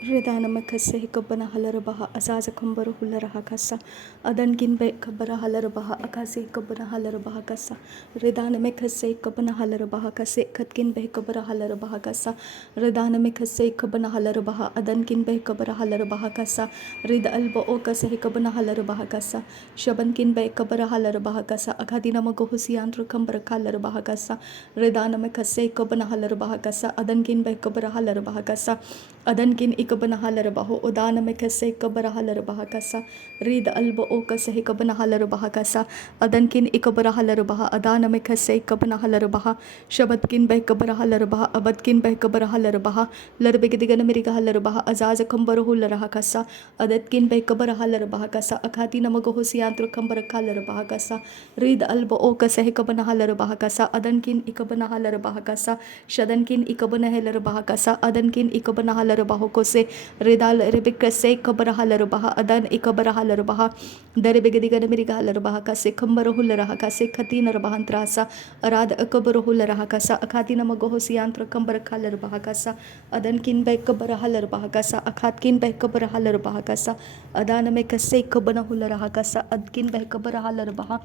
Ridana makase hikabana halarabaha azaza kumbara hularaha kasa adankin be kabara halarabaha akase hikabana halarabaha kasa Ridana makase hikabana halarabaha kase katkin be kabara halarabaha kasa Ridana makase hikabana halarabaha adankin be kabara halarabaha kasa Rida alba o kase hikabana halarabaha kasa Shabankin be kabara halarabaha kasa akadina magohusi antru kambara halarabaha kasa Ridana makase hikabana halarabaha kasa adankin be kabara halarabaha kasa Adankin ikabana halarabaho udana mekase kabara halarabaha kasa rid alba o kase hikabana halarabaha kasa adankin ikabara halarabaha adana mekase kabana halarabaha shabatkin be kabara halarabaha abadkin be kabara halarabaha larbegdigana miriga halarabaha azaza kambara hularaha kasa adatkin be kabara halarabaha kasa akati namago hosiantro kambara halarabaha kasa rid alba o kase hikabana halarabaha kasa adankin ikabana halarabaha kasa shadankin ikabana halarabaha kasa adankin ikabana halarabaho kose redal rebekase kabara halarabaha adan ikabara halarabaha darebegediga miriga halarabaha kase kambara hularaha kase katina rabahantrasa arad akabara hularaha kasa akatina magohosiantra kambara halarabaha kasa adankin be kabara halarabaha kasa akatkin be kabara halarabaha kasa adana me kase kabana hularaha kasa adkin be kabara halarabaha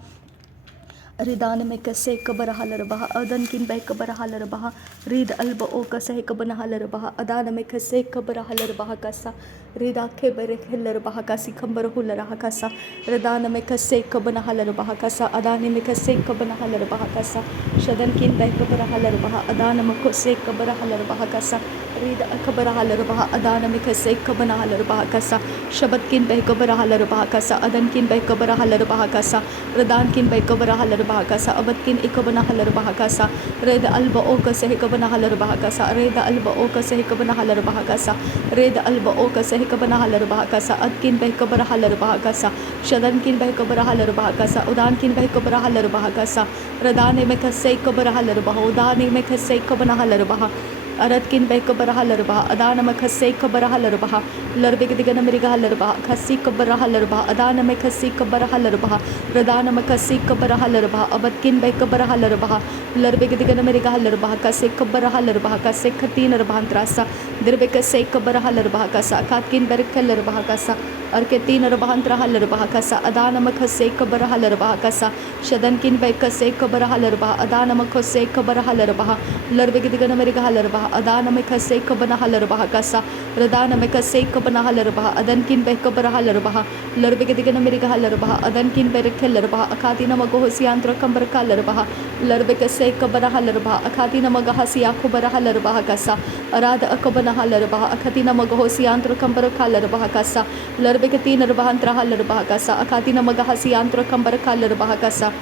Ridana me kase kabara halarabaha adankin be kabara halarabaha rid alba o kase kabana halarabaha adana me kase kabara halarabaha kasa rida ke bere halarabaha kasi kambara hularaha kasa ridana me kase kabana halarabaha kasa adani me kase kabana halarabaha kasa shadankin be kabara halarabaha adana me kase kabara halarabaha kasa rida kabara halarabaha adana me kase kabana halarabaha kasa shabatkin be kabara halarabaha kasa adankin be kabara halarabaha kasa ridankin be kabara halarabaha bahakasa abatkin ikabana halar bahakasa reda alba oka sehikabana halar bahakasa reda alba oka sehikabana halar bahakasa reda alba oka sehikabana halar bahakasa adkin behkabara halar bahakasa shadankin behkabara halar bahakasa udankin behkabara halar bahakasa redane me kasei kabara halar bah udane me kasei kabana halar bah aradkin be kabara halarba adana me khasei kabara halarba larbe ke digana meriga halarba khasi kabara halarba adana me khasi kabara halarba radana me khasi kabara halarba abadkin be kabara halarba larbe ke digana meriga halarba khasi kabara halarba khasi khatin rabhantrasa dirbe khasei kabara halarba khasa khatkin ber halarba khasa और के तीन रबहंत्र हलरबह कसा अदानम खसे कबर हलरबह कसा शदनकिन बै कसे कबर हलरबह अदानम खसे कबर हलरबह लरबे दिगन मेरिग हलरबह अदानम खसे कबन हलरबह कसा रदानम खसे कबन हलरबह अदनकिन बै कबर हलरबह लरबे दिगन मेरिग हलरबह अदनकिन बै रखलरबह अखातिन मगो हसियांत्र कंबर कलरबह लरबे कसे कबर हलरबह अखातिन मग हसिया खबर हलरबह कसा अराद अकबन हलरबह अखातिन मगो हसियांत्र कंबर कलरबह कसा लरबे के तीन रबहंत्र हलरबह कसा अखातिन मग हसियांत्र कंबर कलरबह कसा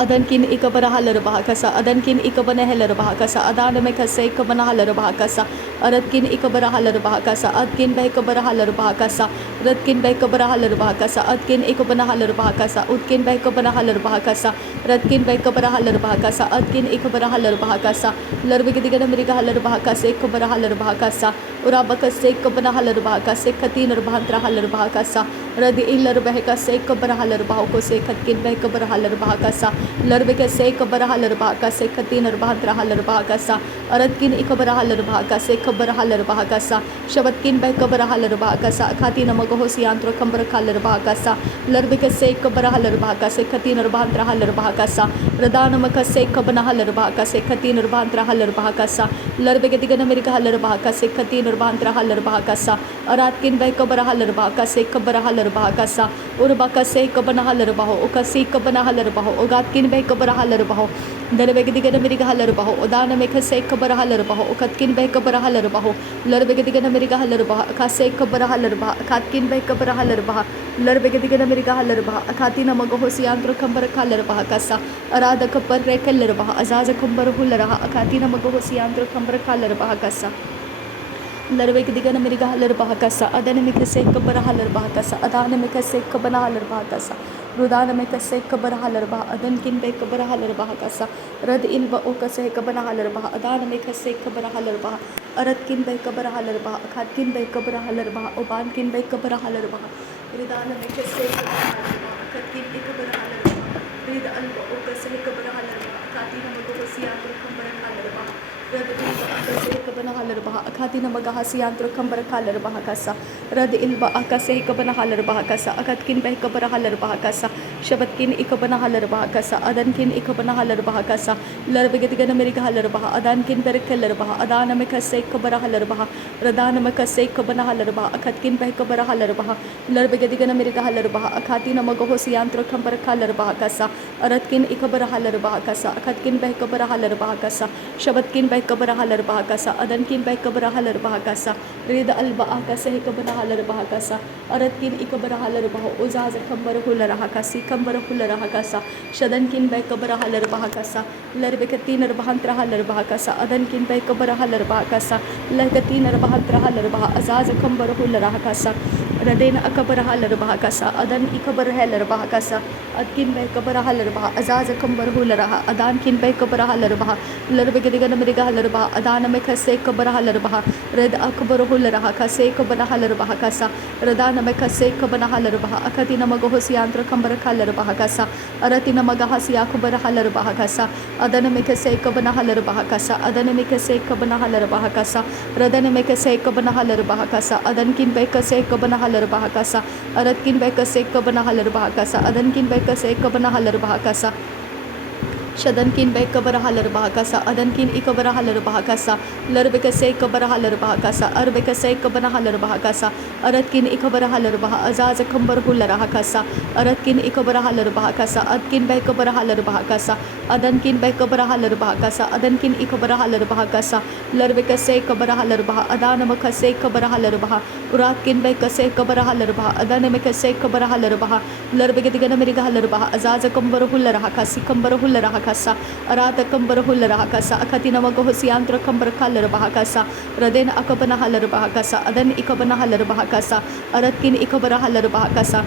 अदनकिन इकबर हलरबह कसा अदनकिन इकबन हलरबह कसा अदान में खसे इकबन हलरबह कसा अरदकिन इकबर हलरबह कसा अदकिन बहकबर हलरबह कसा रदकिन बहकबर हलरबह कसा अदकिन इकबन हलरबह कसा उदकिन बहकबर हलरबह कसा रदकिन बहकबर हलरबह कसा अदकिन इकबर हलरबह कसा लरबे के दिगन मरिग हलरबह कसे इकबर हलरबह कसा उराबक से इकबन हलरबह कसे खतीन रबहंत्र हलरबह कसा रद इलर बह कसे इकबर हलरबह को से खतकिन बहकबर हलरबह कसा लरबे के से कबर हलरबह कसे खतीन रबहंत्र हलरबह कसा अरदकिन इकबर हलरबह कसे खबर हलरबह कसा शबतकिन बहकबर हलरबह कसा खातीन मगो सियांत्र कंबर हलरबह कसा लरबे के से कबर हलरबह कसे खतीन रबहंत्र हलरबह कसा रदानम कसे कबन हलरबह कसे खतीन रबहंत्र हलरबह कसा लरबे के दिगन मेरिग हलरबह कसे खतीन रबहंत्र हलरबह कसा अरादकिन बहकबर हलरबह कसे खबर हलरबह कसा उरबा कसे कबन हलरबह उकसी कबन हलरबह उगातकिन बहकबर हलरबह दरबे के दिगन मेरिग हलरबह उदान में खसे खबर हलरबह उकतकिन बहकबर हलरबह लरबे के दिगन मेरिग हलरबह खसे खबर हलरबह खातकिन बहकबर हलरबह लरबे के दिगन मेरिग हलरबह खातिन मगो सियांत्र कंबर हलरबह कसा अराद कबर रेकलरबह अजाज कंबर हुलरह खातिन मगो सियांत्र कंबर हलरबह कसा लरबे के दिगन मेरिग हलरबह कसा अदन में खसे खबर हलरबह कसा अदान में खसे खबर हलरबह कसा रुदान में कसे कबर हलरबह अदन किन बे कबर हलरबह कसा रद इल्ब ओ कसे कबर हलरबह अदान में खसे खबर हलरबह अरद किन बे कबर हलरबह अखात किन बे कबर हलरबह उबान किन बे कबर हलरबह रुदान में कसे कबर हलरबह अखत किन बे कबर हलरबह रिद अल्ब ओ कसे कबर हलरबह अखातिन मगो सियांत्र कबर हलरबह Rad ilba akase kabana halar baha akati na magahasi antro kambara kalar baha kasa rad ilba akase kabana halar baha kasa akatkin beh kabara halar baha kasa shabatkin ikabana halar baha kasa adankin ikabana halar baha kasa larbegediga meri halar baha adankin berkelar baha adana me kase kabara halar baha radana me kase kabana halar baha akatkin beh kabara halar baha larbegediga meri halar baha akati na magahosi antro kambara kalar baha kasa aratkin ikabara halar baha kasa akatkin beh kabara halar baha kasa shabatkin kabara halar baha kasa adankin bay kabara halar baha kasa rida alba akasa he kabara halar baha kasa aratkin ikabara halar baha uzaz kambara hular hakasi kambara hular hakasa shadankin bay kabara halar baha kasa larbekatin bahantra halar baha kasa adankin bay kabara halar baha kasa lagatin bahantra halar baha azaz kambara hular hakasa radena akabara halar baha kasa adan ikabara halar baha kasa adkin bay kabara halar baha azaz kambara hular adankin bay kabara halar baha larbegediga meriga halar baha adana me kase kabara halar baha red akbar hular kase kabara halar baha kasa radana me kase kabara halar baha akatina magahosi antra kambara halar baha kasa aratina magahasi akbar halar baha kasa adana me kase kabara halar baha kasa adana me kase kabara halar baha kasa radana me kase kabara halar baha kasa adankin be kase kabara halar baha kasa aratkin be kase kabara halar baha kasa adankin be kase kabara halar baha kasa shadankin bay kabara halar baha kasa adankin ikabara halar baha kasa larbeka say kabara halar baha kasa arbeka say kabara halar baha kasa aratkin ikabara halar baha azaz kambar hular kasa aratkin ikabara halar baha kasa adkin bay kabara halar baha kasa adankin bay kabara halar baha kasa adankin ikabara halar baha kasa larbeka say kabara halar baha adana maka say kabara halar baha uratkin bay kase kabara halar baha adana maka say kabara halar baha larbeka digana meriga halar baha azaz kambar hular kasa kambar hular kasa arata kambara hular kasa akatina magahosi antro kambara kalar baha kasa radena akabana halar baha kasa adan ikabana halar baha kasa aratkin ikabara halar baha kasa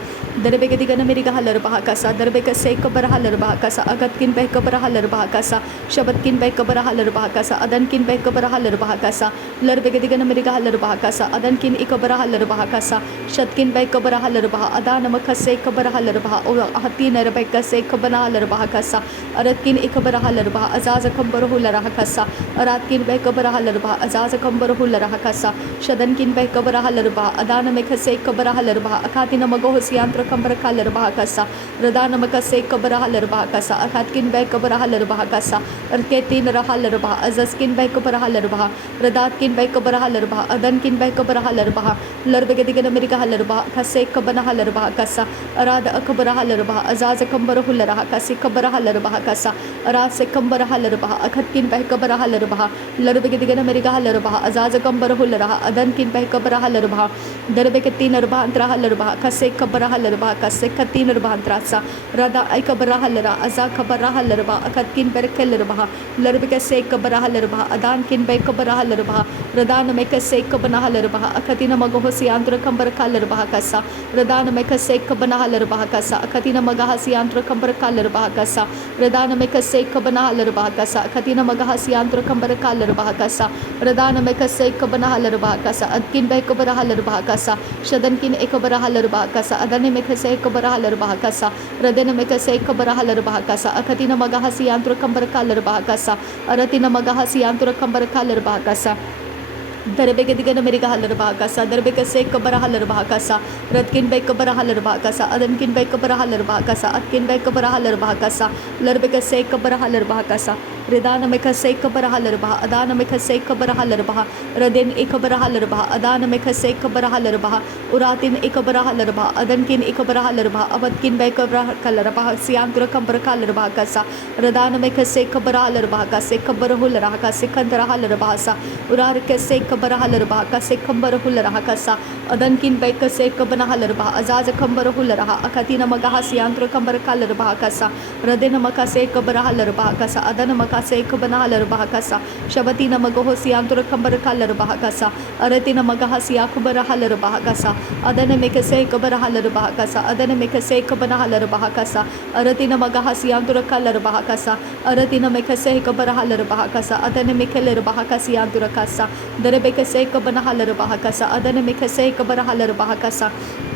darbega digana meriga halar baha kasa darbega se kabara halar baha kasa agatkin beh kabara halar baha kasa shabatkin beh kabara halar baha kasa adankin beh kabara halar baha kasa larbega digana meriga halar baha kasa adankin ikabara halar baha kasa shatkin beh kabara halar baha adana makase kabara halar baha ahatina rebeka se kabana halar baha kasa aratkin ikabara halar baha azaz kambara hular kasa aratkin beh kabara halar baha azaz kambara hular kasa shadankin beh kabara halar baha adana me kase kabara halar baha akatina magahosi antra kambara kalar baha kasa radana me kase kabara halar baha kasa akatkin beh kabara halar baha kasa arketin halar baha azazkin beh kabara halar baha radatkin beh kabara halar baha adankin beh kabara halar baha larbege digana meriga halar baha kase kabana halar baha kasa arada akabara halar baha azaz kambara hular kase kabara halar baha kasa arat se kambara halar baha akatkin beh kabara halar baha larbege digana meriga halar baha azaz kambara hular adankin beh kabara halar baha darbege tinar baha antra halar baha kase kabara halar baha kase katinar baha antra sa rada ay kabara halar azza kabara halar baha akatkin berkelar baha larbege se kabara halar baha adankin beh kabara halar baha radana me kase kabana halar baha akatina magahosi antra kambara kalar baha kasa radana me kase kabana halar baha kasa akatina magahasi antra kambara kalar baha kasa radana me kase kabana halar baha kasa akatina magahasi antra kambara kalar baha kasa radana me kase kabana halar baha kasa adkin beh kabara halar baha kasa shadankin ekabara halar baha kasa adane me kase kabara halar baha kasa radana me kase kabara halar baha kasa akatina magahasi antra kambara kalar baha kasa aratina magahasi antra kambara kalar baha kasa darbege digana meriga halar baha kasa darbega se kabara halar baha kasa ratkin beh kabara halar baha kasa adankin beh kabara halar baha kasa atkin beh kabara halar baha kasa larbega se kabara halar baha kasa ridana me kase kabara halar baha adana me kase kabara halar baha radin ekabara halar baha adana me kase kabara halar baha uratin ekabara halar baha adankin ekabara halar baha abadkin beh kabara halar baha siyantra kabara halar baha kasa radana me kase kabara halar baha kase kabara hular kase kandara halar baha sa urar kase kabara halar baha kase kambara hular kasa adankin beh kase kabana halar baha azaz kambara hular akatina magaha siyantra kambara halar baha kasa radina makase kabara halar baha kasa adana makase kabana halar baha kasa shabatina magahosi antura kambara halar baha kasa aratina magahasi akbara halar baha kasa adana mekase kabara halar baha kasa adana mekase kabana halar baha kasa aratina magahasi antura halar baha kasa aratina mekase kabara halar baha kasa adana mekeler baha kasi antura kasa dare bekase kabana halar baha kasa adana mekase kabara halar baha kasa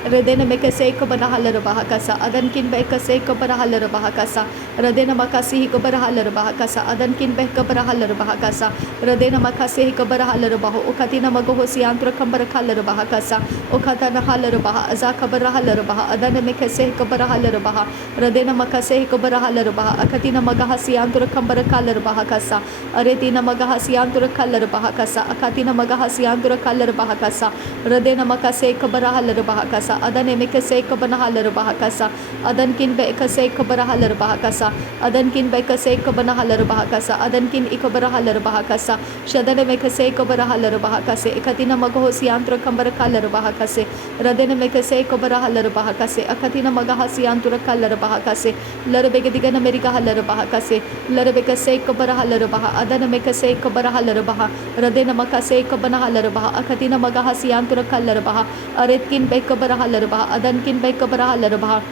Redena Mekase Kabanahala Bahakasa, Adankin Bekase Kabanahala Bahakasa, Radena Makasi Kabarahala Bahakasa, Adankin Bekabarahala Bahakasa, Radena Makase Kabarahala Baho, Okatina Magohosiantra Kambarakala Bahakasa, Okatana Halarabaha, Azakabarahala Baha, Adana Mekase Kabarahala Baha, Radena Makase Kabarahala Baha, Akatina Magahasiantra Kambarakala Bahakasa, Aretina Magahasiantra Kalar Bahakasa, Akatina Magahasiantra Kalar Bahakasa, Radena Makase Kabarahala Bahakasa, Adane Mekase Kabanahala Bahakasa, Adankin Bekase Kabarahala Bahakasa, Adankin Bekase Kabanahala Bahakasa, Adankin Ikabarahala Bahakasa, Shadana Mekase Kabarahala Bahakase, Ekatina Magahosiantra Kambarakala Bahakase, Radena Mekase Kabarahala Bahakase, Akatina Magahasiantra Kalar Bahakase, Larabegadigana America Halar Bahakase, Larabekase Kabarahala Baha, Adana Mekase Kabarahala Baha, Radena Makase Kabanahala Baha, Akatina Magahasiantra Kalar Baha, Aretkin Bekabarahala Baha, Adankin Bekabarahala Baha,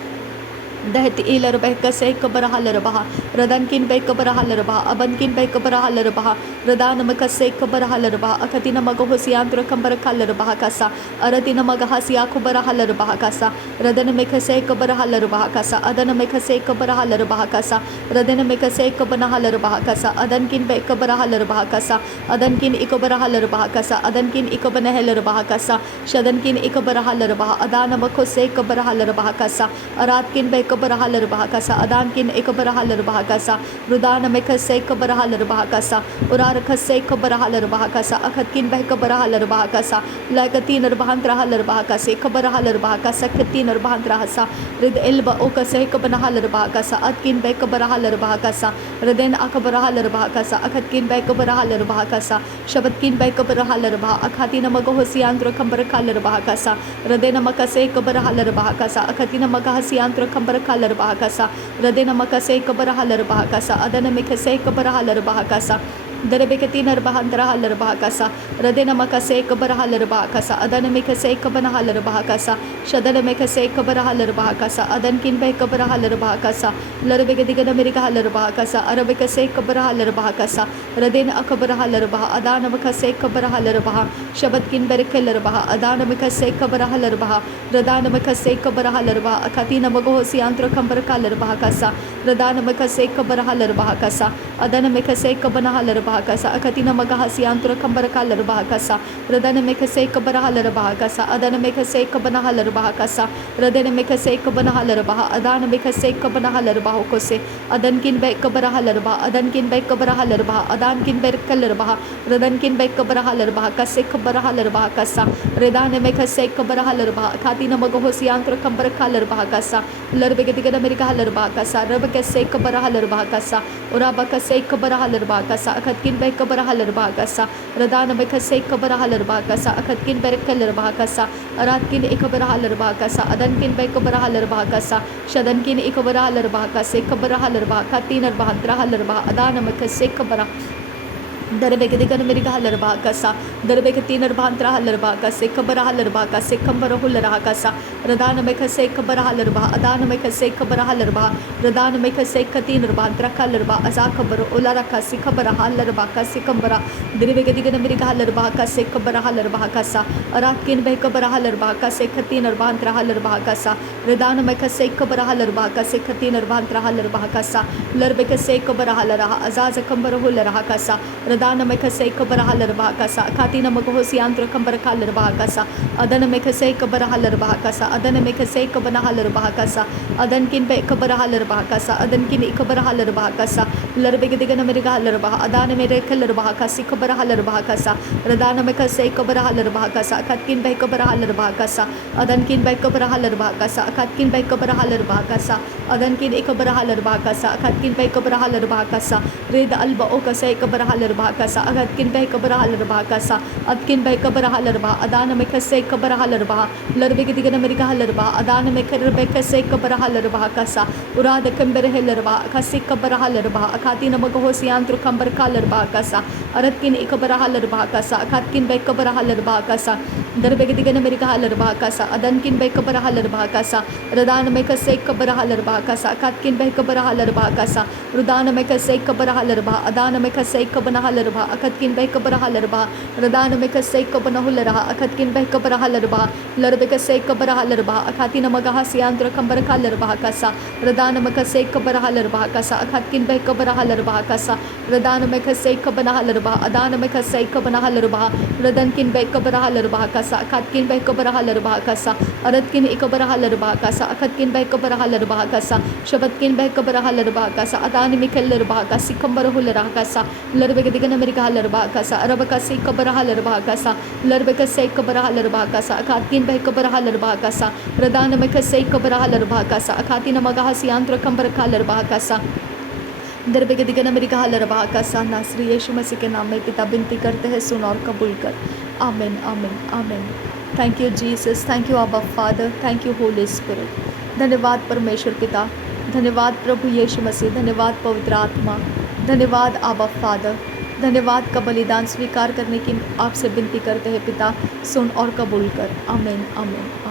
That Ilar Bekase Kabarahala Baha, Radankin Bekabarahala Baha, Abankin Bekabarahala Baha, Radana Makase Kabarahala Baha, Akatina Magahosiantra Kambarakala Bahakasa, Aratina Magahasia Kubarahala Bahakasa, Radana Mekase Kabarahala Bahakasa, Adana Mekase Kabarahala Bahakasa, Radana Mekase Kabanahala Bahakasa, Adankin Bekabarahala Bahakasa, Adankin Ikabarahala Bahakasa, Adankin Ikabanahela Bahakasa, Shadankin Ikabarahala Baha, Adana Makose Kabarahala Bahakasa, Aratkin Bekabarahala Bahakasa, Adankin Ikabarahala Bahakasa, Rudana Mekase Kabarahala Bahakasa, Urakase Kabarahala Bahakasa, Akatkin Bekabarahala Bahakasa, Lagatin Bahantrahala Bahakase, Kabarahala Bahakasa, Katin Bahantrahasa, Rid Elba Okase Kabanahala Bahakasa, Atkin Bekabarahala Bahakasa, Reden Akabarahala Bahakasa, Akatkin Bekabarahala Bahakasa, Shabatkin Bekabarahala Bah, Akatina Magahosiantra Kambarakala Bahakasa, Radena Makase Kabarahala Bahakasa, Akatina Magahasiantra Kambarakala Bahakasa, Radena Makase Kabarahala Bahakasa, Adana Mikase Kabarahala Bahakasa, Derebekatina Bahandrahala Bahakasa, Radena Makase Kabarahala Bahakasa, Adana Mikase Kabanahala Bahakasa, Shadana Mikase Kabarahala Bahakasa, Adankin Bekabarahala Bahakasa, Larabegadigan America Halar Bahakasa, Arabicase Kabarahala Bahakasa, Radena Akabarahala Baha, Adana Makase Kabarahala Baha, Shabatkin Berkelar Baha, Adana Mikase Kabarahala Baha, Radana Makase Kabarahala Baha, Akatina Magosiantra Kambarakalar Bahakasa, Radana Makase Kabarahala Bahakasa, Adana Mikase Kabanahala Bahakasa, Akatina Magahasiantra Kambarakalar Bahakasa, Radana Mikase Kabarahala Bahakasa, Adana Mikase Kabanahala Bahakasa, Radana Mikase Kabanahala Baha, Adana Mikase Kabanahala Bahokose, Adankin Bekabarahala Baha, Adankin Bekabarahala Baha, Adankin Berkalar Baha, Radankin Bekabarahala Bahakase Kabarahala Bahakasa, Redana Mikase Kabarahala Baha, Katina Magahosiantra Kambarakalar Bahakasa, Larbegadigan America Halar Bahakasa, Rabakase Kabarahala Bahakasa, Urabakase Kabarahala Bahakasa, Akatkin Bekabarahala Bahakasa, Radana Mikase Kabarahala Bahakasa, Akatkin Berkalar Bahakasa, Aratkin Ikabarahala Bahakasa, Adankin Bekabarahala Bahakasa, Shadankin Ikabarahala Bahakase Kabarahala Bahakatina Bahantrahala Bah, Adana Mikase Kabara. Derebekadigan America Halar Bahakasa, Derebekatina Bahantrahala Bahakase Kabarahala Bahakase Kambarahula Rahakasa, Radana Mikase Kabarahala Bah, Adana Mikase Kabarahala Bah, Radana Mikase Katina Bahantrakala Bah, Azakabar Ularakasi Kabarahala Bahakasi Kambara, Derebekadigan America Halar Bahakase Kabarahala Bahakasa, Aratkin Bekabarahala Bahakase Katina Bahantrahala Bahakasa, Radana Mikase Kabarahala Bahakase Katina Bahantrahala Bahakasa, Larbekase Kabarahala Azaza Kambarahula Rahakasa, Radana Mikase Kabarahala Bahakasa, Katina Magahosiantra Kambarakala Bahakasa, Adana Mikase Kabarahala Bahakasa, Adana Mikase Kabanahala Bahakasa, Adankin Bekabarahala Bahakasa, Adankin Ikabarahala Bahakasa, Larbegadigan America Halar Bah, Adana Merekala Bahakasi Kabarahala Bahakasa, Radana Mikase Kabarahala Bahakasa, Katkin Bekabarahala Bahakasa, Adankin Bekabarahala Bahakasa, Katkin Bekabarahala Bahakasa, Adankin Ikabarahala Bahakasa, Katkin Bekabarahala Bahakasa, Red Alba Okase Kabarahala Bahakasa, Agatkin Bekabarahala Bahakasa, Atkin Bekabarahala Bah, Adana Mikase Kabarahala Bah, Larbegadigan America Halar Bah, Adana Mekase Kabarahala Bahakasa, Urada Kamberahela Bah, Kasi Kabarahala Bah, Akatina Magahosiantru Kambarakalar Bahakasa, Aratkin Ikabarahala Bahakasa, Akatkin Bekabarahala Bahakasa, दरबेगदिगन Mary huller बाकासा अदन किन बे कबर huller बाकासा रदान में कसे कबर huller बाकासा कात किन बे कबर हलर बाकासा रुदान में कसे कबर हलर बा अदान में कसे कबन हलर बा अकत किन बे कबर हलर बा रदान में कसे कबन हुलर अकत किन बे कबर हलर बा लरबे कसे कबर हलर बा अखाती नमगा सियांत्र कंबर हलर बाकासा रदान में कसे कबर हलर बाकासा अखत किन बे कबर हलर बाकासा रदान में कसे कबन हलर बा अदान में कसे कबन हलर बा रदन किन बे कबर हलर बाकासा अखत किन बे कबर हलर बाकासा अरत किन इकबर हलर बाकासा अखत किन बे कबर हलर बाकासा शबत किन बे कबर हलर बाकासा अदान में कलर बाकासी कंबर हुलर बाकासा लरबे दिगन मेरी हलर बाकासा अरब कसे कबर हलर बाकासा लरबे कसे कबर हलर बाकासा अखत किन बे कबर हलर बाकासा रदान में कसे कबर हलर बाकासा अखाती नमगा सियांत्र कंबर हलर बाकासा दरबेगदिगन मेरी हलर बाकासा नासरी यीशु मसीह के नाम में पिता विनती करते हैं, सुन और कबूल कर। आमीन आमीन आमीन। Thank you Jesus, thank you अब्बा father, thank you holy spirit. धन्यवाद परमेश्वर पिता, धन्यवाद प्रभु यीशु मसीह, धन्यवाद पवित्र आत्मा, धन्यवाद अब्बा फादर, धन्यवाद का बलिदान स्वीकार करने की आपसे विनती करते हैं पिता, सुन और कबूल कर। आमीन आमीन।